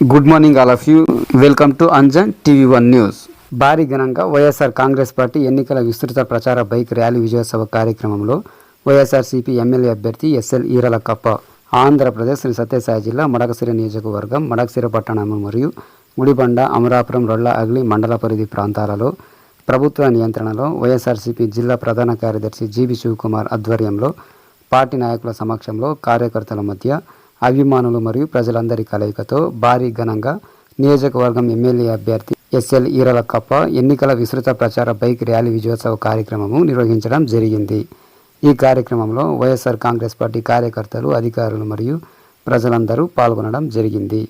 Good morning all of you. Welcome to Anjan TV one news. భారీ ఘనంగా YSR Congress party ఎన్నికల విస్తృత ప్రచార బైక్ ర్యాలీ విజయోత్సవ కార్యక్రమంలో వైఎస్ఆర్సీపీ ఎమ్మెల్యే అభ్యర్థి ఎస్ఎల్ ఈరలకప్ప ఆంధ్రప్రదేశ్ శ్రీ సత్యసాయి జిల్లా మడకశిర నియోజకవర్గం మడకశిర పట్టణం మరియు గుడిబండ, అమరాపురం, రొల్ల అగ్లి మండల పరిధి ప్రాంతాలలో ప్రభుత్వ నియంత్రణలో వైఎస్ఆర్సీపీ జిల్లా ప్రధాన కార్యదర్శి జీబీ శివకుమార్ ఆధ్వర్యంలో పార్టీ నాయకుల సమక్షంలో కార్యకర్తల మధ్య అభిమానులు మరియు ప్రజలందరి కలయికతో భారీ ఘనంగా నియోజకవర్గం ఎమ్మెల్యే అభ్యర్థి ఎస్ఎల్ ఈరలకప్ప ఎన్నికల విస్తృత ప్రచార బైక్ ర్యాలీ విజయోత్సవ కార్యక్రమము నిర్వహించడం జరిగింది. ఈ కార్యక్రమంలో వైఎస్ఆర్ కాంగ్రెస్ పార్టీ కార్యకర్తలు, అధికారులు మరియు ప్రజలందరూ పాల్గొనడం జరిగింది.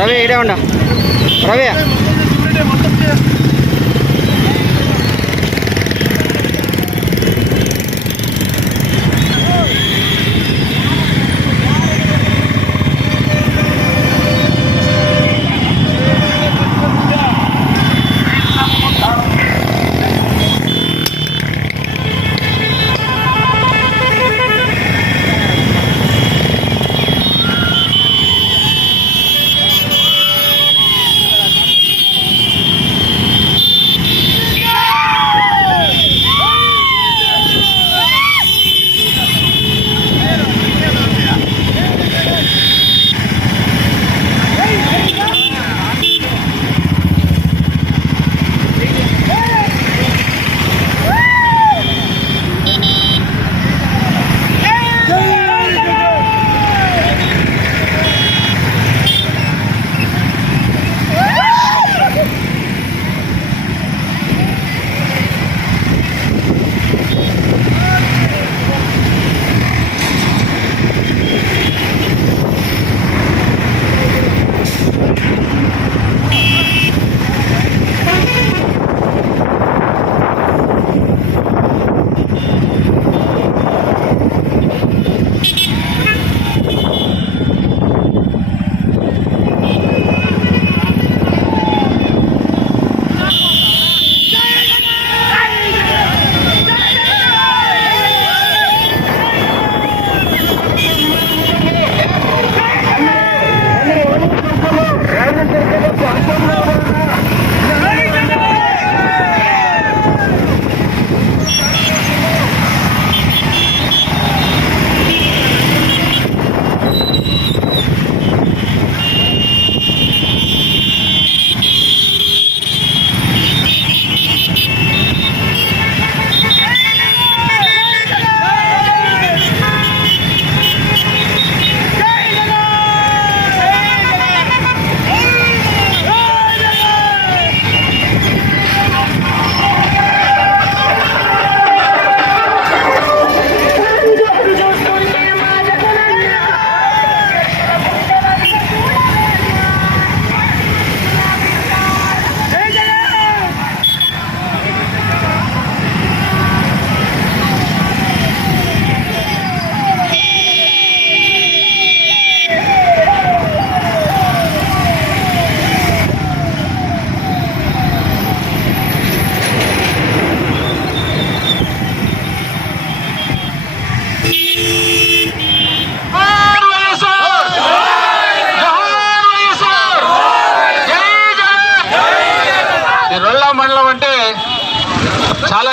రవి ఇడే ఉండ రవి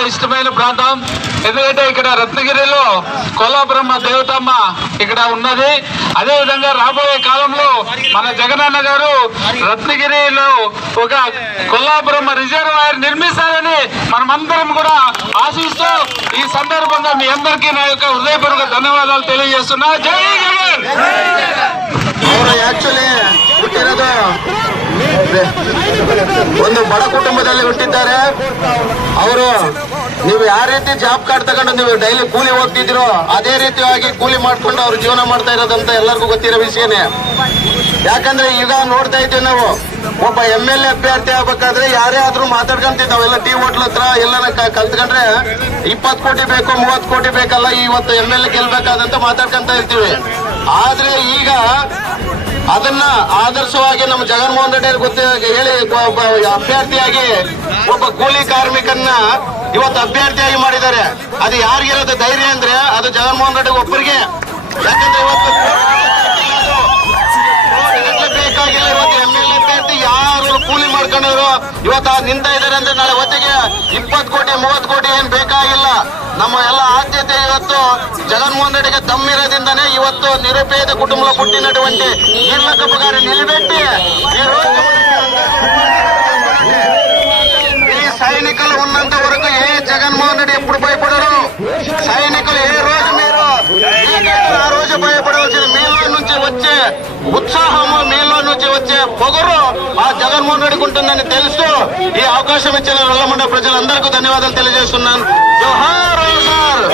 ఇష్టమైన ప్రాంతం. ఎందుకంటే ఇక్కడ రత్నగిరిలో కొల్లాపురమ్మ దేవతమ్మ ఇక్కడ ఉన్నది. అదేవిధంగా రాబోయే కాలంలో మన జగనన్న గారు రత్నగిరిలో ఒక కొల్లాపురమ్మ రిజర్వాయర్ నిర్మిస్తారని మనమందరం కూడా ఆశిస్తూ ఈ సందర్భంగా మీ అందరికీ నా యొక్క హృదయపూర్వక ధన్యవాదాలు తెలియజేస్తున్నా. జై జగన్. ಅವರು ಆಕ್ಚುಲಿ ಹುಟ್ಟಿರೋದು ಒಂದು ಬಡ ಕುಟುಂಬದಲ್ಲಿ ಹುಟ್ಟಿದ್ದಾರೆ. ಅವರು ನೀವು ಯಾವ ರೀತಿ ಜಾಬ್ ಕಾರ್ಡ್ ತಗೊಂಡು ನೀವು ಡೈಲಿ ಕೂಲಿ ಹೋಗ್ತಿದ್ರು ಅದೇ ರೀತಿಯಾಗಿ ಕೂಲಿ ಮಾಡ್ಕೊಂಡು ಅವ್ರು ಜೀವನ ಮಾಡ್ತಾ ಇರೋದಂತ ಎಲ್ಲರಿಗೂ ಗೊತ್ತಿರೋ ವಿಷಯನೇ. ಯಾಕಂದ್ರೆ ಈಗ ನೋಡ್ತಾ ಇದ್ದೀವಿ ನಾವು ಒಬ್ಬ MLA ಅಭ್ಯರ್ಥಿ ಆಗ್ಬೇಕಾದ್ರೆ ಯಾರೇ ಆದ್ರೂ ಮಾತಾಡ್ಕೊಂತಿದ್ದ ನಾವೆಲ್ಲ ಟೀ ಹೋಟ್ಲ್ ಹತ್ರ ಎಲ್ಲ ಕಲ್ತ್ಕೊಂಡ್ರೆ 20 ಕೋಟಿ ಬೇಕು 30 ಕೋಟಿ ಬೇಕಲ್ಲ ಇವತ್ತು MLA ಗೆಲ್ಬೇಕಾದಂತ ಮಾತಾಡ್ಕೊಂತ ಇರ್ತೀವಿ. ಆದ್ರೆ ಈಗ ಅದನ್ನ ಆದರ್ಶವಾಗಿ ನಮ್ಮ ಜಗನ್ಮೋಹನ್ ರೆಡ್ಡಿ ಗೊತ್ತ ಹೇಳಿ ಒಬ್ಬ ಅಭ್ಯರ್ಥಿಯಾಗಿ ಒಬ್ಬ ಕೂಲಿ ಕಾರ್ಮಿಕನ್ನ ಇವತ್ತು ಅಭ್ಯರ್ಥಿಯಾಗಿ ಮಾಡಿದ್ದಾರೆ. ಅದು ಯಾರಿಗಿರೋದು ಧೈರ್ಯ ಅಂದ್ರೆ ಅದು ಜಗನ್ಮೋಹನ್ ರೆಡ್ಡಿ ಒಬ್ಬರಿಗೆ. ಯಾಕಂದ್ರೆ ಇವತ್ತು ಬೇಕಾಗಿಲ್ಲ. ಇವತ್ತು MLA ಅಭ್ಯರ್ಥಿ ಯಾರು ಕೂಲಿ ಮಾಡ್ಕೊಂಡವ್ರು ಇವತ್ತು ನಿಂತ ಇದ್ದಾರೆ ಅಂದ್ರೆ ನಾಳೆ ಹೊತ್ತಿಗೆ 20 ಕೋಟಿ 30 ಕೋಟಿ ಏನ್ ಬೇಕಾಗಿಲ್ಲ. ನಮ್ಮ ಎಲ್ಲ ಆದ್ಯತೆ ಇವತ್ತು జగన్మోహన్ రెడ్డికి తమ్మిరదిందనే ಇವತ್ತು నిరుపేద కుటుంబంలో పుట్టినటువంటి నీళ్ళకప్పు గారిని నిలబెట్టి ఈ రోజు ఈ సైనికులు ఉన్నంత వరకు ఏ జగన్మోహన్ రెడ్డి ఎప్పుడు భయపడరు. సైనికులు ఏ రోజు మీరు ఆ రోజు భయపడవలసిన మీలో నుంచి వచ్చే ఉత్సాహము మీలో నుంచి వచ్చే పొగరు ఆ జగన్మోహన్ రెడ్డికి ఉంటుందని తెలుసు ఈ అవకాశం ఇచ్చిన నల్లమండ ప్రజలందరికీ ధన్యవాదాలు తెలియజేస్తున్నాను. జోహార్ వైఎస్ఆర్.